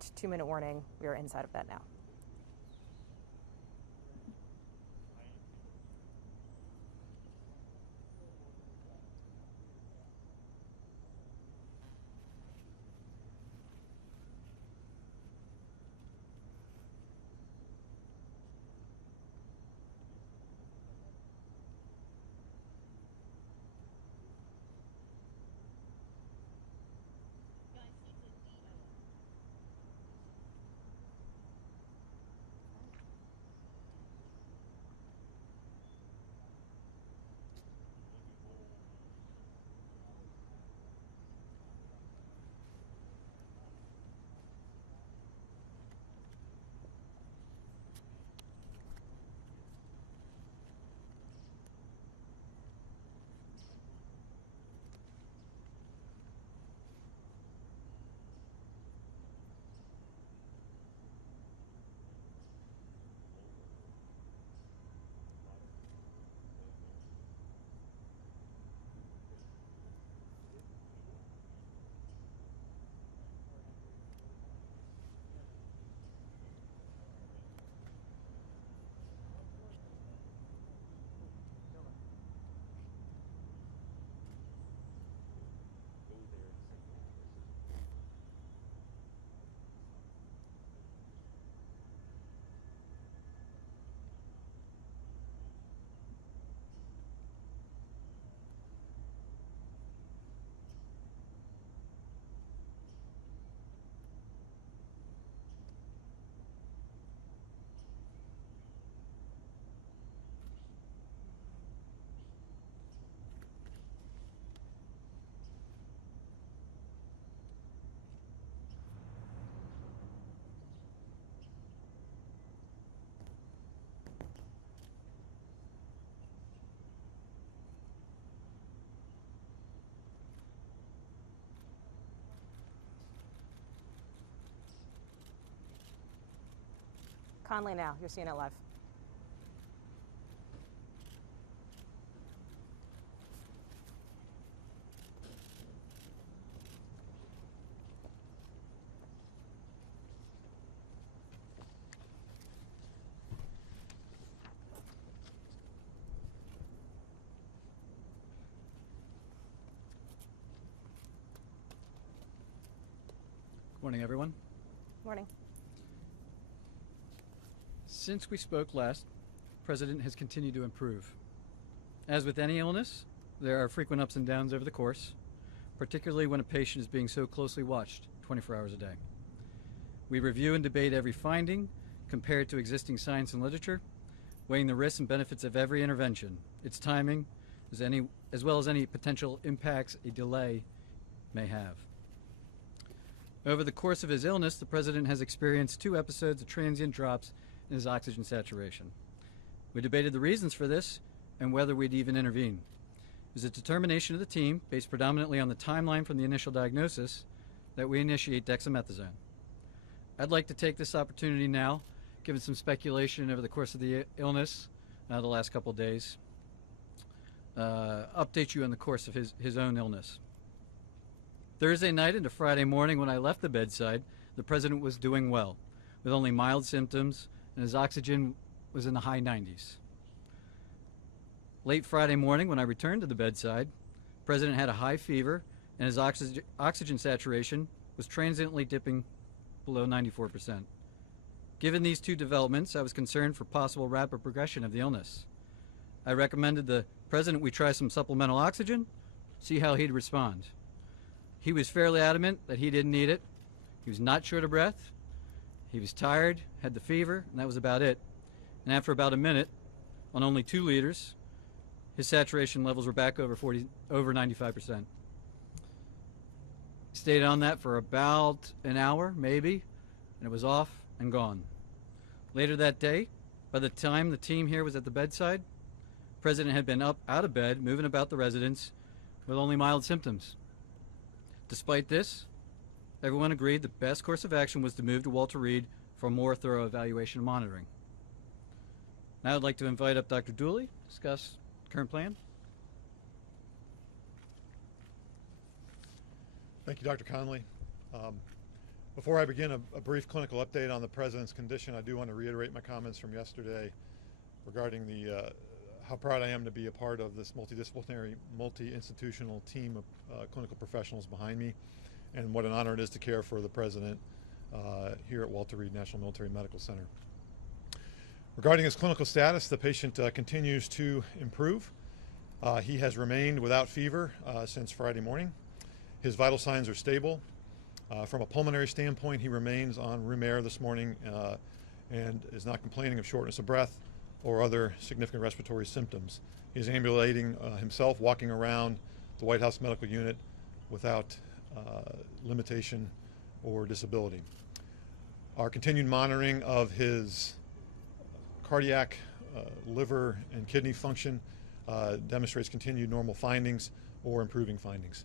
strict 2-minute warning. We are inside of that now. Conley now, you're seeing it live. Morning, everyone. Morning. Since we spoke last, the President has continued to improve. As with any illness, there are frequent ups and downs over the course, particularly when a patient is being so closely watched 24 hours a day. We review and debate every finding, compared to existing science and literature, weighing the risks and benefits of every intervention, its timing, as well as any potential impacts a delay may have. Over the course of his illness, the President has experienced 2 episodes of transient drops in his oxygen saturation. We debated the reasons for this and whether we'd even intervene. It was a determination of the team, based predominantly on the timeline from the initial diagnosis, that we initiate dexamethasone. I'd like to take this opportunity now, given some speculation over the course of the illness, the last couple of days, update you on the course of his own illness. Thursday night into Friday morning when I left the bedside, the President was doing well, with only mild symptoms, and his oxygen was in the high 90s. Late Friday morning when I returned to the bedside, the President had a high fever, and his oxygen saturation was transiently dipping below 94%. Given these 2 developments, I was concerned for possible rapid progression of the illness. I recommended the President we try some supplemental oxygen, see how he'd respond. He was fairly adamant that he didn't need it. He was not short of breath. He was tired, had the fever, and that was about it. And after about a minute, on only 2 liters, his saturation levels were back over 95%. Stayed on that for about an hour, maybe, and it was off and gone. Later that day, by the time the team here was at the bedside, the President had been up out of bed, moving about the residence with only mild symptoms. Despite this, everyone agreed the best course of action was to move to Walter Reed for more thorough evaluation and monitoring. Now I'd like to invite up Dr. Dooley to discuss the current plan. Thank you, Dr. Conley. Before I begin a brief clinical update on the President's condition, I do want to reiterate my comments from yesterday regarding how proud I am to be a part of this multidisciplinary, multi-institutional team of clinical professionals behind me, and what an honor it is to care for the President here at Walter Reed National Military Medical Center. Regarding his clinical status, the patient continues to improve. He has remained without fever since Friday morning. His vital signs are stable. From a pulmonary standpoint, he remains on room air this morning and is not complaining of shortness of breath or other significant respiratory symptoms. He is ambulating himself, walking around the White House Medical Unit without limitation or disability. Our continued monitoring of his cardiac, liver, and kidney function demonstrates continued normal findings or improving findings.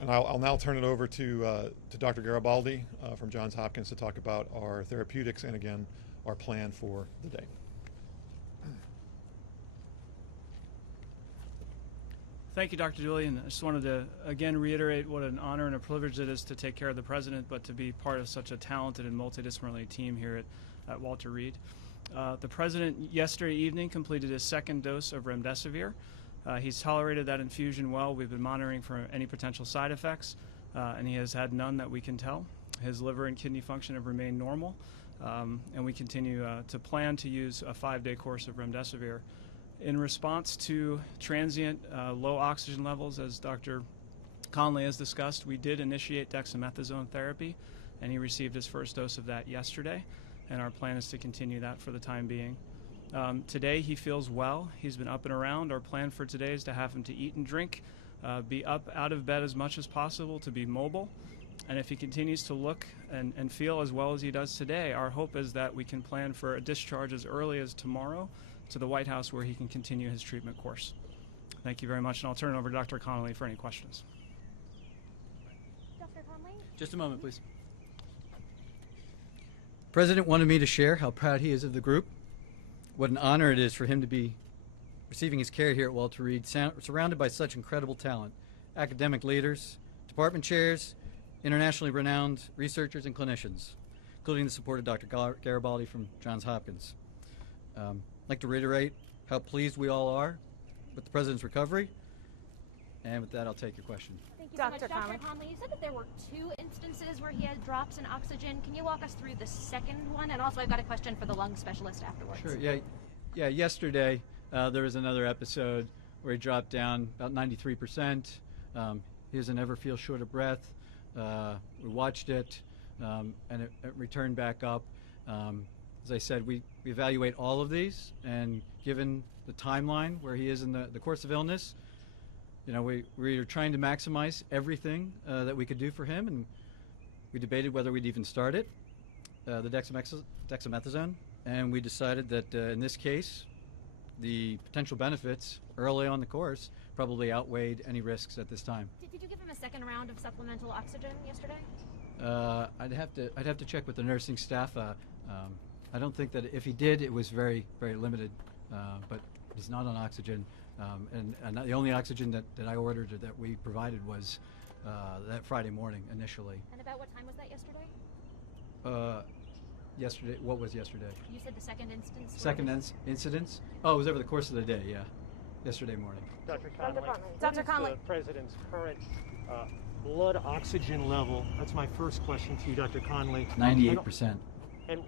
And I'll now turn it over to Dr. Garibaldi from Johns Hopkins to talk about our therapeutics and, again, our plan for the day. Thank you, Dr. Dooley, and I just wanted to again reiterate what an honor and a privilege it is to take care of the President, but to be part of such a talented and multidisciplinary team here at Walter Reed. The President yesterday evening completed his second dose of remdesivir. He's tolerated that infusion well. We've been monitoring for any potential side effects, and he has had none that we can tell. His liver and kidney function have remained normal, and we continue to plan to use a 5-day course of remdesivir. In response to transient low oxygen levels, as Dr. Conley has discussed, we did initiate dexamethasone therapy, and he received his first dose of that yesterday, and our plan is to continue that for the time being. Today he feels well. He's been up and around. Our plan for today is to have him to eat and drink, be up out of bed as much as possible, to be mobile. And if he continues to look and feel as well as he does today, our hope is that we can plan for a discharge as early as tomorrow to the White House, where he can continue his treatment course. Thank you very much, and I'll turn it over to Dr. Connolly for any questions. Dr. Conley? Just a moment, please. The President wanted me to share how proud he is of the group, what an honor it is for him to be receiving his care here at Walter Reed, surrounded by such incredible talent, academic leaders, department chairs, internationally renowned researchers and clinicians, including the support of Dr. Garibaldi from Johns Hopkins. I'd like to reiterate how pleased we all are with the President's recovery, and with that, I'll take your question. Thank you Dr. so much. Conley. Dr. Conley, you said that there were 2 instances where he had drops in oxygen. Can you walk us through the second one? And also, I've got a question for the lung specialist afterwards. Sure, yeah. Yesterday, there was another episode where he dropped down about 93%. He doesn't ever feel short of breath. We watched it, and it returned back up. As I said, we evaluate all of these, and given the timeline where he is in the course of illness, we are trying to maximize everything that we could do for him, and we debated whether we'd even start it, the dexamethasone, and we decided that in this case, the potential benefits early on the course probably outweighed any risks at this time. Did you give him a second round of supplemental oxygen yesterday? I'd have to check with the nursing staff. I don't think that if he did, it was very, very limited, but he's not on oxygen. And the only oxygen that I ordered or that we provided was that Friday morning initially. And about what time was that yesterday? Yesterday, what was yesterday? You said the second instance. Second incidence? Oh, it was over the course of the day, yeah. Yesterday morning. Dr. Conley, Dr. Conley. the President's current blood oxygen level? That's my first question to you, Dr. Conley. 98%. And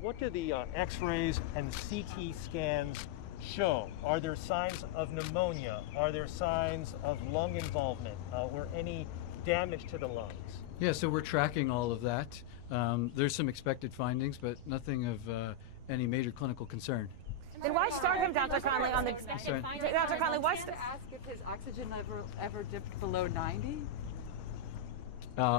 what do the X-rays and the CT scans show? Are there signs of pneumonia? Are there signs of lung involvement or any damage to the lungs? Yeah, so we're tracking all of that. There's some expected findings, but nothing of any major clinical concern. Then why start him, Dr. Conley, on the... Sorry. Dr. Conley, why... To ask if his oxygen level ever dipped below 90?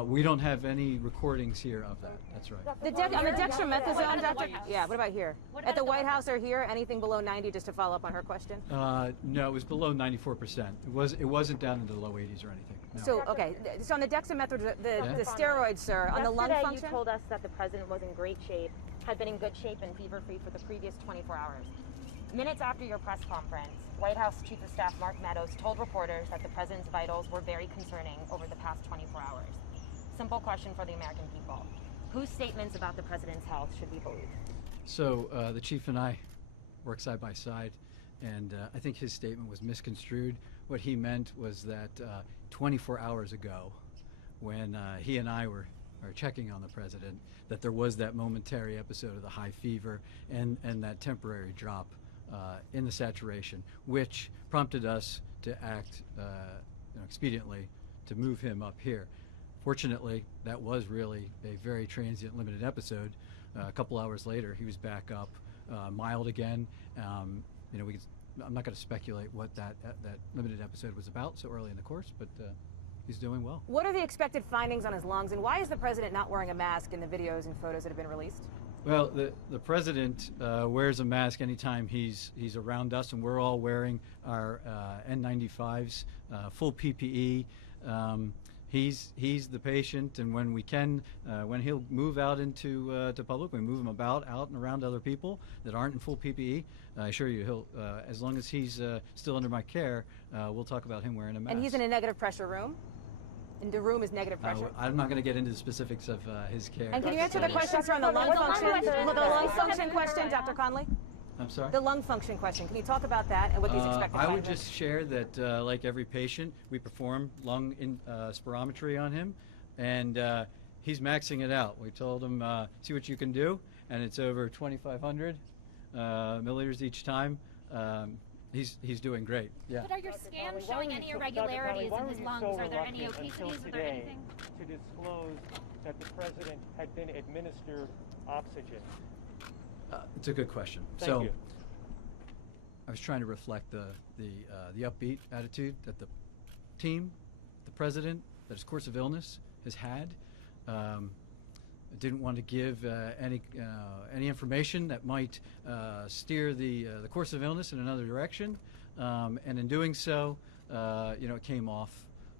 We don't have any recordings here of that. That's right. On the dexamethasone, Dr. White House? Yeah, what about here? What At about the at the White White House or here, anything below 90, just to follow up on her question? No, it was below 94%. It wasn't down into the low 80s or anything. No. So, okay, so on the dexamethasone, the steroids, sir, on the lung Yesterday, function? you told us that the President was in great shape, had been in good shape and fever-free for the previous 24 hours. Minutes after your press conference, White House Chief of Staff Mark Meadows told reporters that the president's vitals were very concerning over the past 24 hours. Simple question for the American people. Whose statements about the president's health should we believe? So the chief and I work side by side, and I think his statement was misconstrued. What he meant was that 24 hours ago, when he and I were checking on the president, that there was that momentary episode of the high fever and that temporary drop in the saturation, which prompted us to act expediently to move him up here. Fortunately, that was really a very transient, limited episode. A couple hours later, he was back up, mild again. I'm not going to speculate what that limited episode was about so early in the course, but he's doing well. What are the expected findings on his lungs, and why is the president not wearing a mask in the videos and photos that have been released? Well, the president wears a mask anytime he's around us, and we're all wearing our N95s, full PPE. He's the patient, and when we can, when he'll move out into to public, we move him out and around other people that aren't in full PPE. I assure you, he'll as long as he's still under my care, we'll talk about him wearing a mask. And he's in a negative pressure room? And the room is negative pressure? I'm not going to get into the specifics of his care. And can you answer the questions on the lung function? The lung function question, Dr. Conley? I'm sorry? The lung function question. Can you talk about that and what these expected I findings? would just share that, like every patient, we perform lung spirometry on him, and he's maxing it out. We told him, see what you can do, and it's over 2,500 milliliters each time. He's doing great. Yeah. But are your scans showing any irregularities in his lungs? Are there any obesities? Are there anything? To disclose that the president had been administered oxygen? It's a good question. Thank you. I was trying to reflect the upbeat attitude that the team, the president, that his course of illness has had. I didn't want to give any information that might steer the course of illness in another direction, and in doing so, it came off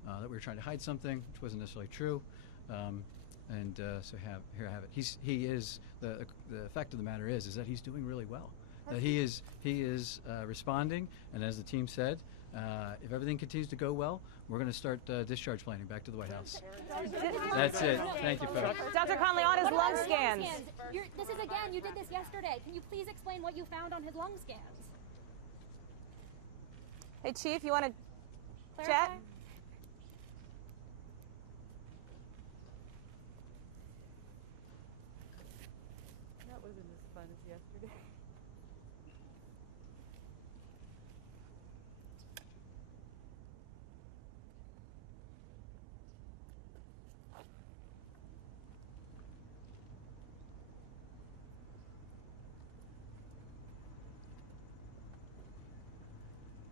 that we were trying to hide something, which wasn't necessarily true. So here I have it. He is the fact of the matter is that he's doing really well. That he is responding, and as the team said, if everything continues to go well, we're going to start discharge planning back to the White House. That's it. Thank you, folks. Dr. Conley, on his lung scans. This is again, you did this yesterday. Can you please explain what you found on his lung scans? Hey, Chief, you want to Clarify? chat? That wasn't as fun as yesterday.